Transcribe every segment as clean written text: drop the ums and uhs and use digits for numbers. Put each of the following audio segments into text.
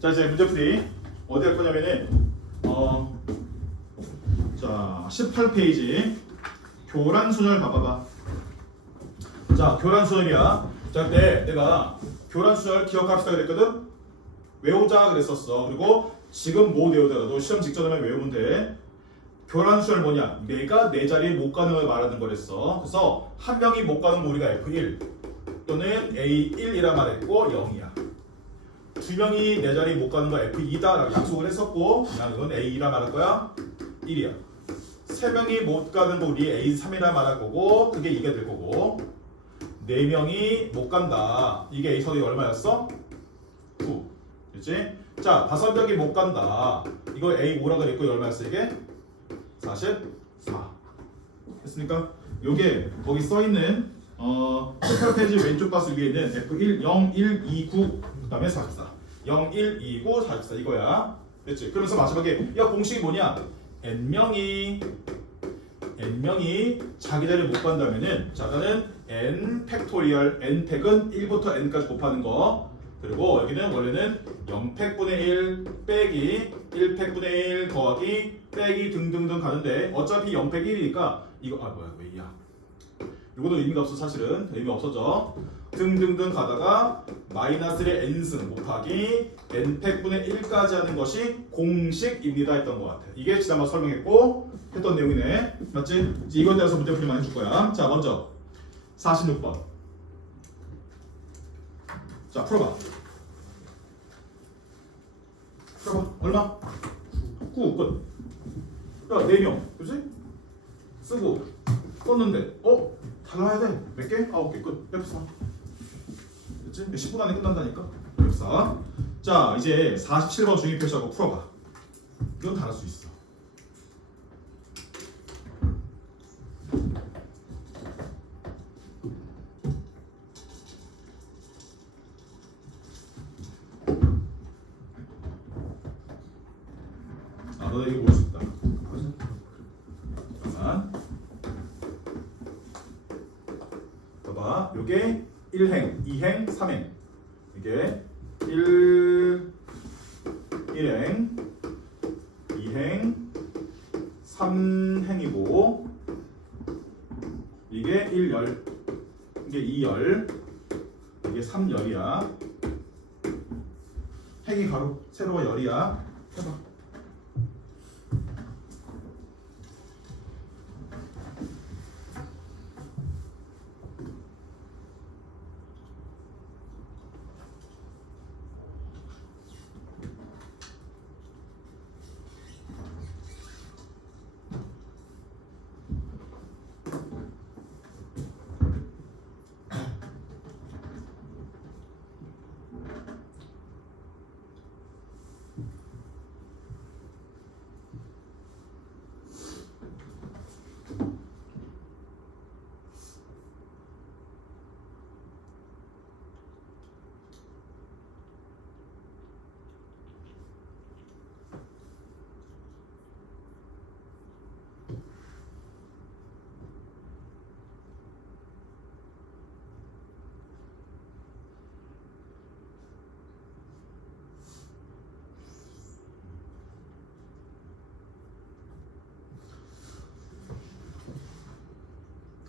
자, 이제 문제풀이 어디 할 거냐면은 자 18페이지 교란순열 봐봐봐. 자, 교란순열이야. 자, 그때 내가 교란순열 기억합시다 그랬거든. 외우자 그랬었어. 그리고 지금 못 외우더라도 시험 직전에만 외우면 돼. 교란순열 뭐냐? 내가 내 자리에 못 가는 걸 말하는 거랬어. 그래서 한 명이 못 가는 거 우리가 F1 또는 A1이라 말했고 0이야. 두 명이 내 자리에 못 가는 거 F2다 라고 약속을 했었고 그냥 이건 A2라 말할 거야. 1이야. 세 명이 못 가는 거 우리 A3이라 말할 거고 그게 이게 될 거고 네 명이 못 간다. 이게 A 선이 얼마였어? 9. 그렇지? 자, 다섯 명이 못 간다. 이거 A5라 그랬고 얼마였어 이게? 44. 됐습니까? 요게 거기 써 있는 18페이지 왼쪽 바스 위에 있는 F1 0 1 2 9 그다음에 44. 0 1 2 9 44 이거야. 됐지? 그러면서 마지막에 야 공식이 뭐냐? n명이 자기 자리에 못 간다면은 자, 나는 n 팩토리얼 n 팩은 1부터 n까지 곱하는 거. 그리고 여기는 원래는 0팩분의 1 빼기 1팩분의 1 더하기 빼기 등등등 가는데 어차피 0팩 1이니까 이거 뭐야 왜야 이거도 의미가 없어. 사실은 의미 없어져. 등등등 가다가 마이너스의 n승 곱하기 n팩분의 1까지 하는 것이 공식입니다 했던 것 같아. 이게 지난번 설명했고 했던 내용이네. 맞지? 이거에 대해서 문제풀이만 해줄 거야. 자, 먼저 46번. 자, 풀어봐. 얼마? 9. 끝. 야, 4명. 그치? 쓰고 썼는데 달라야 돼. 몇 개? 9개. 끝. F4. 그치? 10분 안에 끝난다니까. F4. 자, 이제 47번 중위 표시하고 풀어봐. 이건 다 할 수 있어. 너네 이거 모를 수 있다. 잠깐만. 봐봐. 요게 1행, 2행, 3행. 이게 1행, 2행, 3행이고 이게 1열, 이게 2열, 이게 3열이야. 행이 가로, 세로가 열이야. 해봐.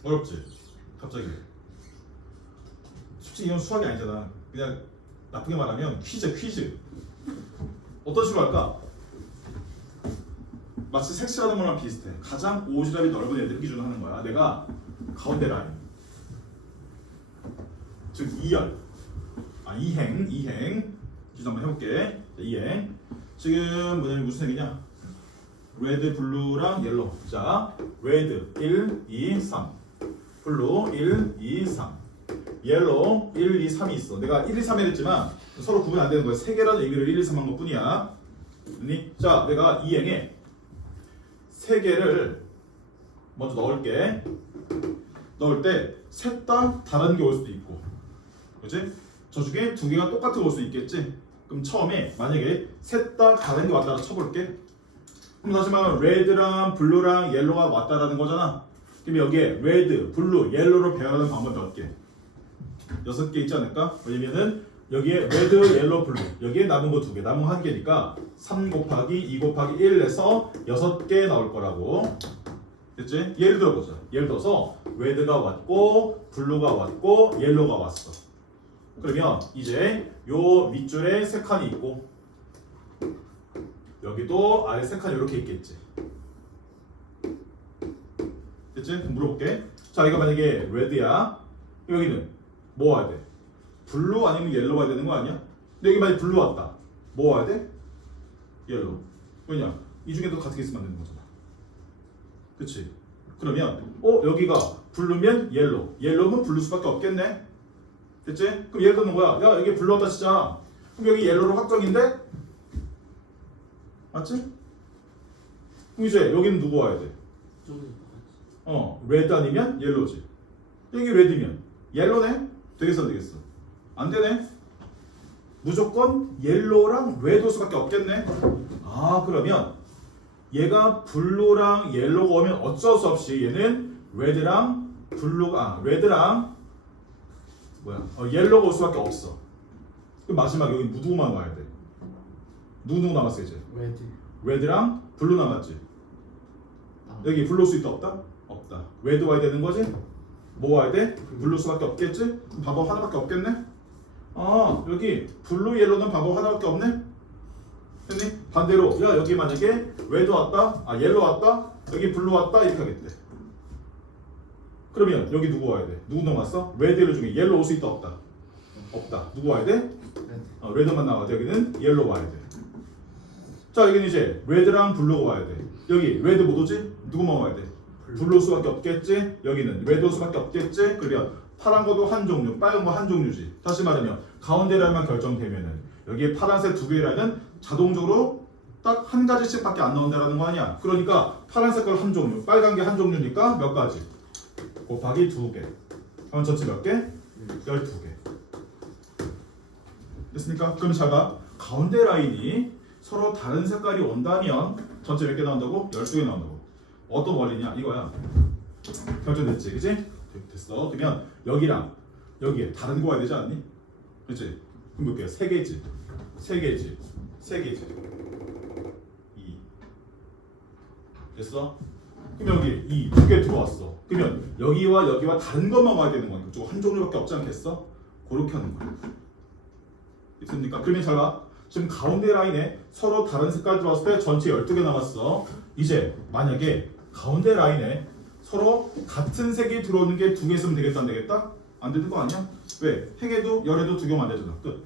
어렵지? 갑자기. 솔직히 이건 수학이 아니잖아. 그냥 나쁘게 말하면 퀴즈. 어떤 식으로 할까? 마치 색칠하는 거랑 비슷해. 가장 오지랖이 넓은 애들 기준으로 하는 거야. 내가 가운데 라인. 즉 2열. 2행. 기준 한번 해볼게. 2행. 지금 뭐냐면 무슨 색이냐? 레드, 블루랑 옐로우. 자, 레드 1, 2, 3. 블루 1, 2, 3. 옐로우 1, 2, 3이 있어. 내가 1, 2, 3 했지만 서로 구분 안 되는 거야. 세 개라는 의미로 1, 2, 3 한 것 뿐이야. 자, 내가 2행에 세 개를 먼저 넣을게. 넣을 때 셋 다 다른 게 올 수도 있고. 그렇지? 저 중에 두 개가 똑같은 거 올 수 있겠지? 그럼 처음에 만약에 셋 다 다른 게 왔다라 쳐볼게. 그럼 다시 말하면 레드랑 블루랑 옐로우가 왔다라는 거잖아. 그럼 여기에 레드, 블루, 옐로우로 배열하는 방법 몇 개? 6개 있지 않을까? 왜냐면은 여기에 레드, 옐로, 블루 여기에 남은 거 2개 남은 거 1개니까 3 곱하기 2 곱하기 1 해서 6개 나올 거라고. 됐지? 예를 들어보자. 예를 들어서 레드가 왔고 블루가 왔고 옐로가 왔어. 그러면 이제 요 밑줄에 3칸이 있고 여기도 아래 3칸이 이렇게 있겠지. 됐지? 그럼 물어볼게. 자, 이거 만약에 레드야. 여기는 뭐 와야 돼? 블루 아니면 옐로 와야 되는 거 아니야? 근데 여기 만약에 블루 왔다. 뭐 와야 돼? 옐로. 왜냐? 이 중에도 같은 게 있으면 안 되는 거잖아. 그치? 그러면 여기가 블루면 옐로, 옐로면 블루 수밖에 없겠네. 됐지? 그럼 예를 들면 뭐야? 야, 여기 블루 왔다 치자. 그럼 여기 옐로로 확정인데? 맞지? 그럼 이제 여기는 누구 와야 돼? 레드 아니면 옐로지. 여기 레드면 옐로네? 되겠어 안 되겠어? 안 되네. 무조건 옐로랑 레드 수밖에 없겠네. 아, 그러면 얘가 블루랑 옐로가 오면 어쩔 수 없이 얘는 레드랑 레드랑 옐로가 올 수밖에 없어. 그럼 마지막 여기 누구만 와야 돼? 누구 남았어 이제? 레드랑 블루 남았지. 여기 블루 올 수 있다 없다? 없다. 레드 와야 되는 거지? 뭐 와야 돼? 블루 수밖에 없겠지? 방법 하나밖에 없겠네? 아, 여기 블루 옐로는 방법 하나밖에 없네? 됐니? 반대로 야, 여기 만약에 레드 왔다, 옐로 왔다, 여기 블루 왔다 이렇게 하겠대. 그러면 여기 누구 와야 돼? 누구 남았어? 레드 중에 옐로 올 수 있다 없다? 없다. 누구 와야 돼? 레드만 나와야 돼. 여기는 옐로 와야 돼. 자, 여기는 이제 레드랑 블루가 와야 돼. 여기 레드 못 오지? 누구만 와야 돼? 블루 수밖에 없겠지? 여기는 레드 수밖에 없겠지? 그러면 파란 거도 한 종류, 빨간 거 한 종류지. 다시 말하면 가운데 라인만 결정되면은 여기에 파란색 2개의 라인은 자동적으로 딱 한 가지씩밖에 안 나온다라는 거 아니야. 그러니까 파란색 걸 한 종류, 빨간 게 한 종류니까 몇 가지? 곱하기 2개. 그럼 전체 몇 개? 12개. 됐습니까? 그럼 잘 봐. 가운데 라인이 서로 다른 색깔이 온다면 전체 몇 개 나온다고? 12개 나온다고. 어떤 원리냐? 이거야. 결정됐지? 그치? 됐어. 그러면 여기랑 여기에 다른 거 와야 되지 않니? 그치? 그럼 몇 개야? 3개지. 3개지. 3개지. 2. 됐어? 그럼 여기 2, 2개 들어왔어. 그러면 여기와 여기와 다른 것만 와야 되는 거니까 저거 한 종류밖에 없지 않겠어? 그렇게 하는 거야. 있습니까? 그러면 잘 봐. 지금 가운데 라인에 서로 다른 색깔 들어왔을 때 전체 12개 남았어. 이제 만약에 가운데 라인에 서로 같은 색이 들어오는 게 2개 있으면 되겠다 안 되겠다? 안 되는 거 아니야? 왜? 핵에도 열에도 2개만 안 되잖아. 끝.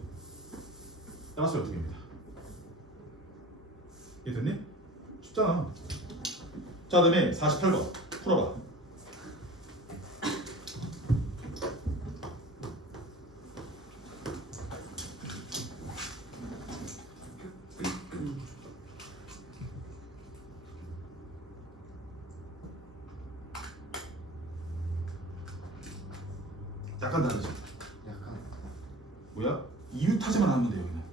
따라서 12개입니다. 이해됐니? 쉽잖아. 자, 그다음에 48번 풀어봐. 약간 다르지? 약간 뭐야? 이웃하지만 않으면 돼. 여기는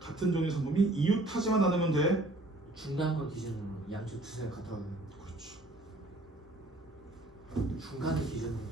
같은 종류의 상품이 이웃하지만 않으면 돼. 중간거 기준으로 양쪽 두세가 같아요. 그렇지. 중간의 기준으로.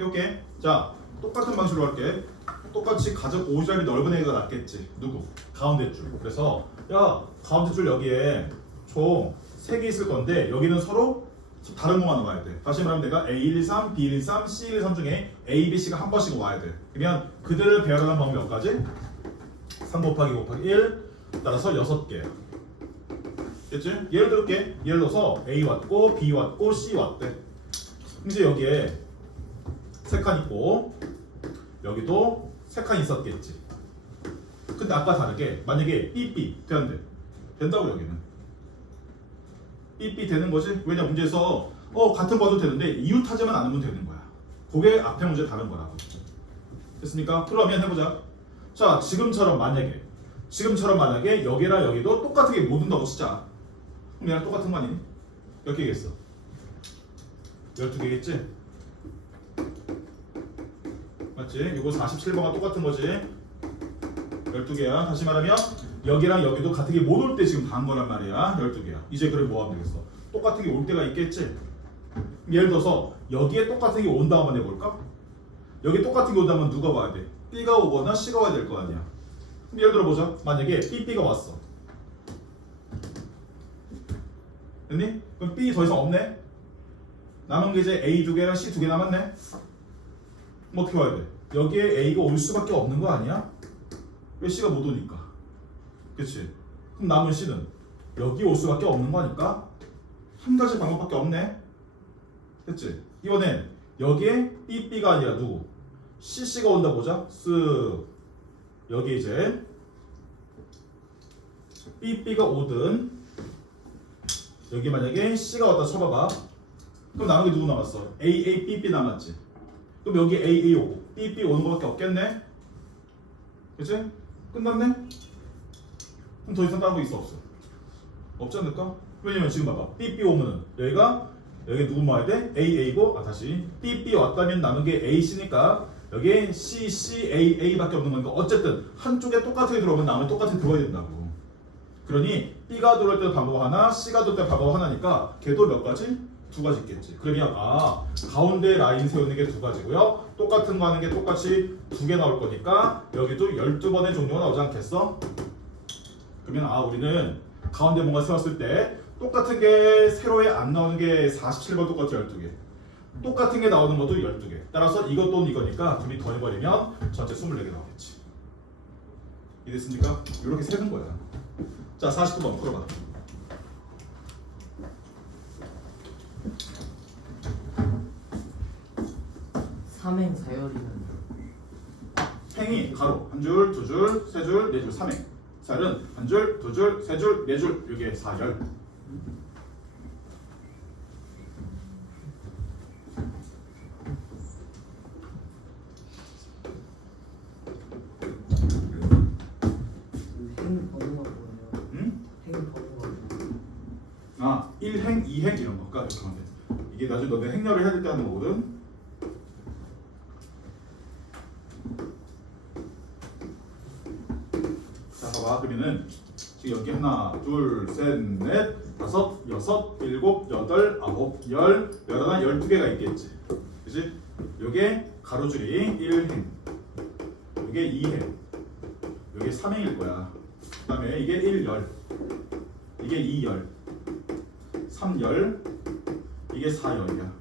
해볼게. 자, 똑같은 방식으로 할게. 똑같이 가장 오지랖이 넓은 애가 낫겠지. 누구? 가운데 줄. 그래서 야, 가운데 줄 여기에 총 3개 있을 건데 여기는 서로 다른 것만 와야 돼. 다시 말하면 내가 A123, B123, C123 중에 A, B, C가 한 번씩 와야 돼. 그러면 그들을 배열하는 방법이 몇 가지? 3 곱하기 1 따라서 6개. 됐지? 예를 들을게. 예를 들어서 A 왔고 B 왔고 C 왔대. 이제 여기에 3칸 있고 여기도 3칸 있었겠지. 근데 아까 다르게 만약에 삐삐 되는데 된다고 여기는 삐삐 되는 거지. 왜냐 문제에서 같은 거 봐도 되는데 이웃하지만 않으면 되는 거야. 그게 앞에 문제 다른 거라고. 됐습니까? 그러면 해보자. 자 지금처럼 만약에 여기랑 여기도 똑같은 게 못 온다고 치자. 그럼 얘랑 똑같은 거 아니니? 몇 개겠어? 12개겠지? 맞지? 이거 47번과 똑같은 거지. 12개야. 다시 말하면 여기랑 여기도 같은 게 못 올 때 지금 다 한 거란 말이야. 12개야. 이제 그럼 뭐 하면 되겠어? 똑같은 게 올 때가 있겠지? 예를 들어서 여기에 똑같은 게 온다 한번 해볼까? 여기 똑같은 게 온다면 누가 와야 돼? B가 오거나 C가 와야 될 거 아니야. 그럼 예를 들어 보자. 만약에 B가 왔어. 됐니? 그럼 B 더 이상 없네? 남은 게 이제 A 2개랑 C 2개 남았네? 그럼 어떻게 와야 돼? 여기에 A가 올 수밖에 없는 거 아니야? 왜 C가 못 오니까? 그치? 그럼 남은 C는 여기 올 수밖에 없는 거니까 한 가지 방법밖에 없네? 됐지? 이번엔 여기에 B가 아니라 누구? CC가 온다 보자. 쓱 여기 이제 B가 오든 여기 만약에 C가 왔다 쳐봐봐. 그럼 남은 게 누구 남았어? B 남았지? 그럼 여기 A 오고 B 오는 거밖에 없겠네? 그치? 끝났네? 그럼 더 이상 다른 거 있어 없어? 없지 않을까? 왜냐면 지금 봐봐 B 오면은 여기 누구 모아야 돼? A고 다시 B 왔다면 남은 게 AC니까 여기 C 밖에 없는 거니까 어쨌든 한쪽에 똑같게 들어오면 남은 똑같이 들어야 된다고. 그러니 B가 들어올 때 방법 하나, C가 들어올 때 방법 하나니까 걔도 몇 가지? 2가지 있겠지. 그러면 가운데 라인 세우는 게 2가지고요. 똑같은 거 하는 게 똑같이 2개 나올 거니까 여기도 12번의 종류가 나오지 않겠어? 그러면 우리는 가운데 뭔가 세웠을 때 똑같은 게 세로에 안 나오는 게 47번 똑같이 12개. 똑같은 게 나오는 것도 12개. 따라서 이것 또는 이거니까 둘이 더해버리면 전체 24개 나오겠지. 이해됐습니까? 이렇게 세는 거야. 자 49번 풀어봐. 삼행사열이면 행이 가로 한 줄, 두 줄, 세 줄, 네 줄, 3행. 살은 한 줄, 두 줄, 세 줄, 네 줄. 이게 4열. 행 번호가 뭐예요? 응? 행 번호가 뭐예요? 1행, 2행 이런 거까 이렇게 하면 돼. 이게 나중에 너네 행렬을 해야 될 때 하는 거거든. 자, 봐봐. 그러면은 지금 여기 하나, 둘, 셋, 넷, 다섯, 여섯, 일곱, 여덟, 아홉, 열, 열하나, 12개가 있겠지. 그치? 요게 가로줄이 1행, 요게 2행, 요게 3행일 거야. 그 다음에 이게 1열, 이게 2열, 3열, 이게 4열이야.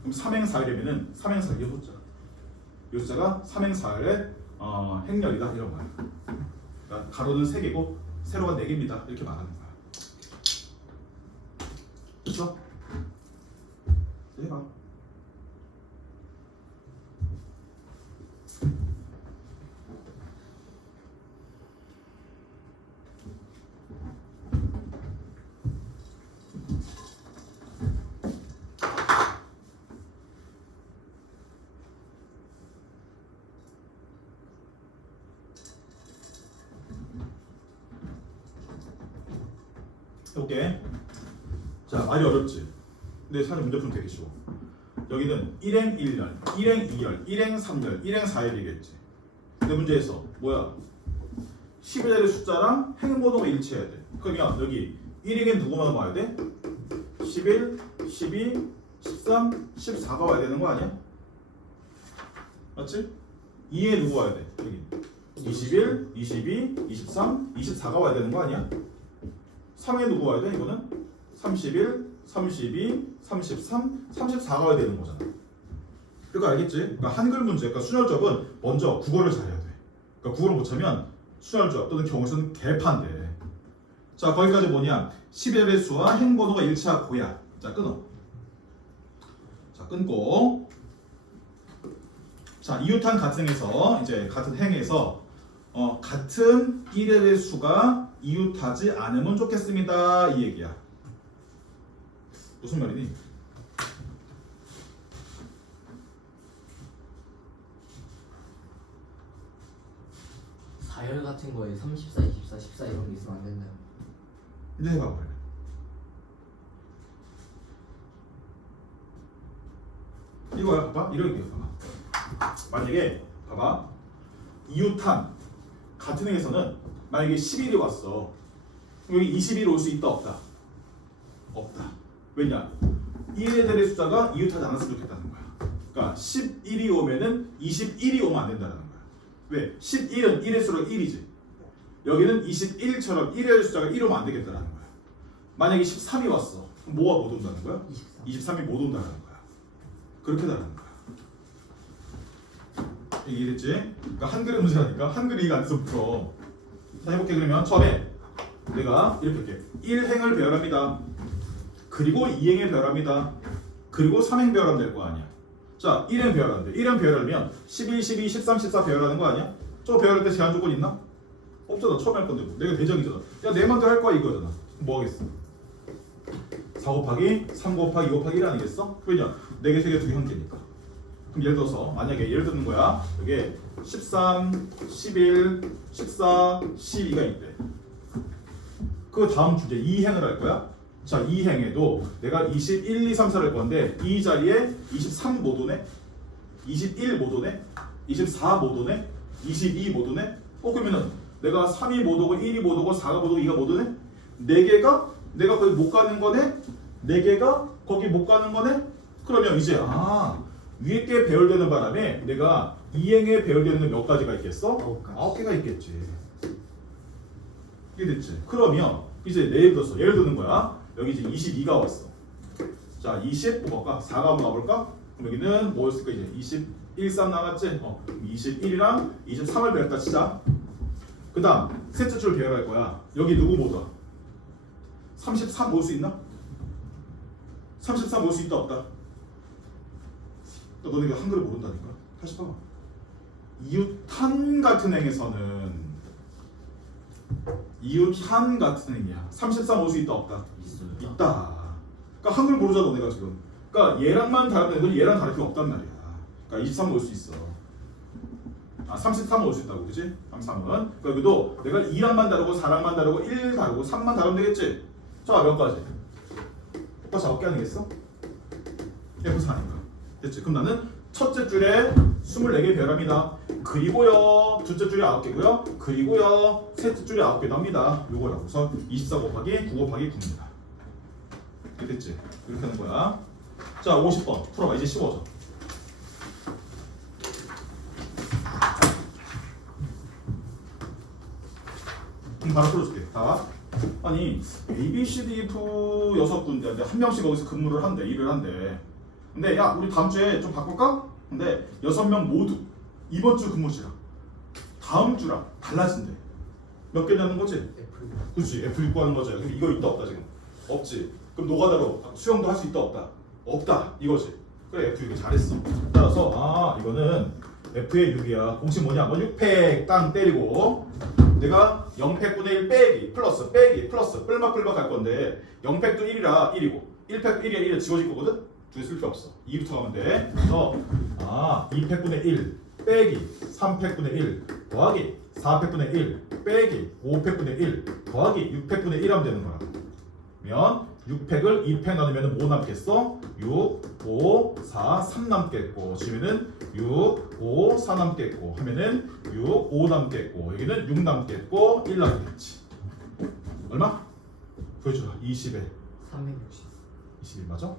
그럼 3행 4열이면은 3행 4열이 숫자. 이 숫자가 3행 4열의 행렬이다 이런 거야. 그러니까 가로는 3개고 세로가 4개입니다. 이렇게 말하는 거야. 그렇죠? 해봐. 해볼게. 자, 말이 어렵지? 근데 사실 문제 풀면 되게 쉬워. 여기는 1행 1열, 1행 2열, 1행 3열, 1행 4열이겠지. 근데 문제에서 뭐야? 11자리 숫자랑 행번호가 일치해야 돼. 그러면 여기 1행에 누구만 와야 돼? 11, 12, 13, 14가 와야 되는 거 아니야? 맞지? 2에 누구 와야 돼? 여기 21, 22, 23, 24가 와야 되는 거 아니야? 3에 누구 와야 돼? 이거는 31, 32, 33, 34가 와야 되는 거잖아. 그러니까 알겠지? 그러니까 한글 문제, 그러니까 순열조합은 먼저 국어를 잘해야 돼. 그러니까 국어를 못하면 순열조합 또는 경우수는 개판돼. 자, 거기까지 뭐냐? 11의 수와 행번호가 일치하고야. 자, 끊어. 자, 끊고. 자, 이웃한 같은 행에서 이제 같은 행에서 같은 1의 수가 이웃하지 않으면 좋겠습니다. 이 얘기야. 무슨 말이니? 사열 같은 거에 34, 24, 14 이런 게 있으면 안 된다요. 이제 해봐 그래. 이거야. 봐봐. 이런 게 봐봐. 만약에 봐봐. 이웃한 같은 행에서는 만약에 11이 왔어. 여기 21이 올 수 있다 없다? 없다. 왜냐? 1애들의 숫자가 이웃하지 않았으면 좋겠다는 거야. 그러니까 11이 오면은 21이 오면 안 된다는 거야. 왜? 11은 1의 수로 1이지. 여기는 21처럼 1의 숫자가 1 오면 안 되겠다는 거야. 만약에 13이 왔어. 그럼 뭐가 못 온다는 거야? 23이 못 온다는 거야. 그렇게 다르는 거야. 이해됐지? 그러니까 한글의 문제라니까. 한글이 이해가 안 돼서 풀어. 자, 해볼게. 그러면 처음에 내가 이렇게 할게. 1행을 배열합니다. 그리고 2행을 배열합니다. 그리고 3행 배열하면 될 거 아니야. 자, 1행 배열하는데 1행 배열하면 11, 12, 13, 14 배열하는 거 아니야? 저거 배열할 때 제한 조건 있나? 없잖아. 처음 할 건데 뭐. 내가 대정이잖아. 야, 내 맘대로 할 거야 이거잖아. 뭐 하겠어? 4 곱하기 3 곱하기 2 곱하기 1 아니겠어? 왜냐? 4개, 3개, 2개, 1개니까. 그럼 예를 들어서 만약에 예를 드는 거야. 여기 13, 11, 14, 12가 있대. 그 다음 주제 2행을 할 거야. 자, 2행에도 내가 21, 2, 3, 4를 할 건데 이 자리에 23 못 오네? 21 못 오네? 24 못 오네? 22 못 오네? 그러면은 내가 3이 못 오고 1이 못 오고 4가 못 오고 2가 못 오네? 4개가 내가 거기 못 가는 거네? 4개가 거기 못 가는 거네? 그러면 이제 위에 게 배열되는 바람에 내가 2행에 배열되는 게 몇 가지가 있겠어? 9개가 있겠지. 이게 됐지? 그러면 이제 예를 들어서 예를 드는 거야. 여기 이제 22가 왔어. 자, 20 뽑아볼까? 4가 한번 가볼까? 그럼 여기는 뭐였을까? 이제 21, 3 나갔지? 21이랑 23을 배웠다 치자. 그 다음 셋째 줄 배열할 거야. 여기 누구 못 와? 33 올 수 있나? 33 올 수 있다 없다? 너네 왜 한글을 모른다니까? 다시 봐봐. 이웃한 같은 행에서는 이웃한 같은 행이야. 33 올 수 있다 없다? 있다. 그러니까 한글 모르잖아 너네가 지금. 그러니까 얘랑만 다르면 이건 얘랑 다를 필요 없단 말이야. 그러니까 23 올 수 있어. 33 올 수 있다고 그지? 33은. 그러니까 여기도 내가 2랑만 다르고 4랑만 다르고 1 다르고 3만 다르면 되겠지? 자, 몇 가지? 오빠 9개 아니겠어? F4니까. 됐지? 그럼 나는 첫째 줄에 24개 배열합니다. 그리고요 둘째 줄에 9개고요. 그리고요 셋째 줄에 9개 납니다. 요거야. 그래서 24 곱하기 9 곱하기 9입니다. 됐지? 이렇게 하는 거야. 자, 50번 풀어봐. 이제 15죠. 바로 풀어줄게. 다. 아니 A, B, C, D, F 6군데 한 명씩 거기서 근무를 한대. 일을 한대. 근데 야 우리 다음 주에 좀 바꿀까? 근데 6명 모두 이번 주 근무시랑 다음 주랑 달라진대. 몇 개냐는 거지? 그렇지. F 입고 하는 거지. 그럼 이거 있다 없다 지금? 없지. 그럼 노가다로 수영도 할 수 있다 없다? 없다 이거지. 그래 F 이거 잘했어. 따라서 이거는 F의 6이야. 공식 뭐냐? 뭐 6팩 땅 때리고 내가 0팩분의 1 빼기 플러스 빼기 플러스 뿔막뿔막 할 건데 0팩도 1이라 1이고 1팩도 1이야 1이 지워질 거거든? 두개 쓸 필요 없어. 2부터 가면 돼. 그래서 2팩분의 1 빼기 3팩분의 1 더하기 4팩분의 1 빼기 5팩분의 1 더하기 6팩분의 1 하면 되는 거야. 그러면 6팩을 2팩 나누면 뭐 남겠어? 6, 5, 4, 3 남겠고 지금은 6, 5, 4 남겠고 하면은 6, 5 남겠고 여기는 6 남겠고 1 남겠지. 얼마? 보여줘라. 20에 360. 21 맞아?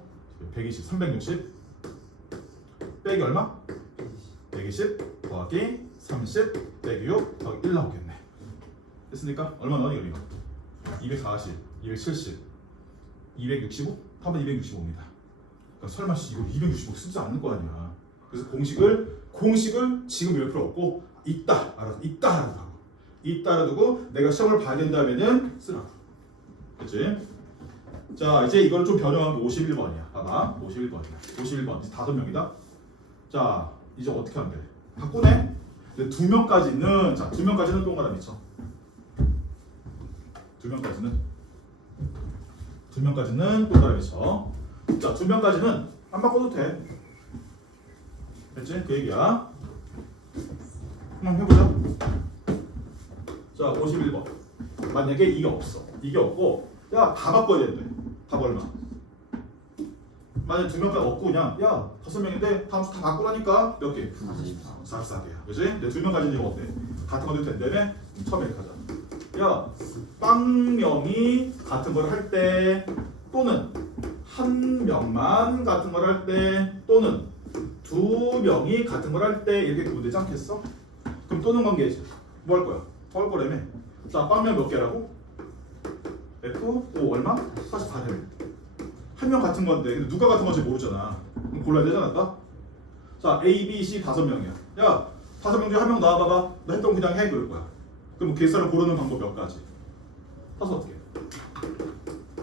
120, 360 빼기 얼마? 120 더하기 30 빼기 6 더하기 1 나오겠네. 됐습니까? 얼마 나오니 여기가? 240, 270, 265? 한번 265입니다. 그러니까 설마 이거 265 쓰지 않는 거 아니야. 그래서 공식을 지금 외울 필요 없고 있다 알아두고 내가 시험을 봐야 된다면은 쓰라고. 그치? 자, 이제 이걸 좀 변형한 게 51번이야. 봐봐. 51번이야. 51번. 이제 5명이다. 자, 이제 어떻게 하면 돼? 바꾸네? 근데 2명까지는 자 2명까지는 동그라미 쳐. 2명까지는 동그라미 쳐. 자 2명까지는 안 바꿔도 돼. 됐지? 그 얘기야. 한번 해보자. 자 51번. 만약에 이게 없어. 이게 없고 야 다 바꿔야 된대. 답 얼마? 만약에 2명까지 없고 그냥 야 5명인데 다음 수 다 바꾸라니까 몇 개? 44개야. 그지? 근데 2명까지는 이거 어때? 같은 것도 된다며? 처음에 이렇게 하자. 야 빵명이 같은 걸 할 때 또는 한 명만 같은 걸 할 때 또는 2명이 같은 걸 할 때 이렇게 구분되지 않겠어? 그럼 또는 관계지. 뭐 할 거야? 더 할 거라며. 자 빵명 몇 개라고? F5 얼마? 44개. 한 명 같은 건데 근데 누가 같은 건지 모르잖아. 그럼 골라야 되지 않을까? 자 A, B, C 5명이야. 야 5명 중에 한 명 나와봐봐. 너 했던 거 그냥 해 그럴 거야. 그럼 계산을 고르는 방법 몇 가지? 5개.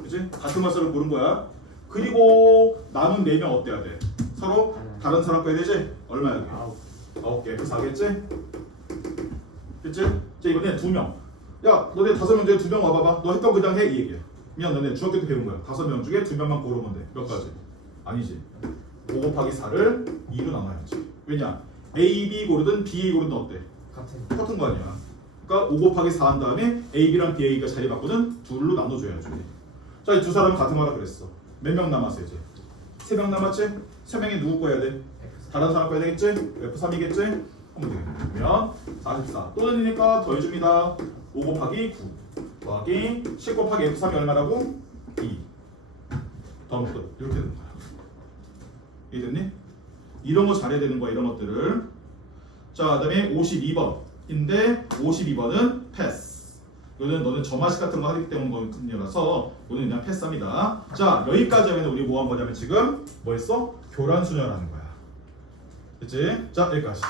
그치? 같은 말씀을 고른 거야. 그리고 남은 4명 어때야 돼? 서로 다른 사람 거야 되지? 얼마야 이게? 9개. 그 4겠지? 그치? 자 이번엔 2명. 야 너네 5명 중에 2명 와봐봐. 너 했던 거 그냥 해 이 얘기야. 미안 너네 중학교 때 배운 거야. 5명 중에 2명만 고르면 돼. 몇 가지? 아니지. 5 곱하기 4를 2로 나눠야지. 왜냐? A, B 고르든 B, A 고르든 어때? 같은 거 아니야. 그러니까 5 곱하기 4 한 다음에 A, B랑 B, A가 자리 바꾸는 둘로 나눠줘야지. 자, 이 두 사람 같은 거라 그랬어. 몇 명 남았어 이제? 3명 남았지? 3명이 누구 거 해야 돼? 다른 사람 거 해야 되겠지? F3이겠지? 하면 되겠네. 그러면 44 또는이니까 더해줍니다. 5 곱하기 9 더하기 10 곱하기 F3이 얼마라고? 2 더하면 끝. 이렇게 되는 거야. 이해됐니? 이런 거 잘해야 되는 거야. 이런 것들을. 자, 그 다음에 52번인데 52번은 패스. 이거는 너는 점화식 같은 거 하기 때문이라서 이거는 그냥 패스합니다. 자, 여기까지 하면 우리 뭐 한 거냐면 지금 뭐 했어? 교란수녀라는 거야. 됐지? 자, 여기까지.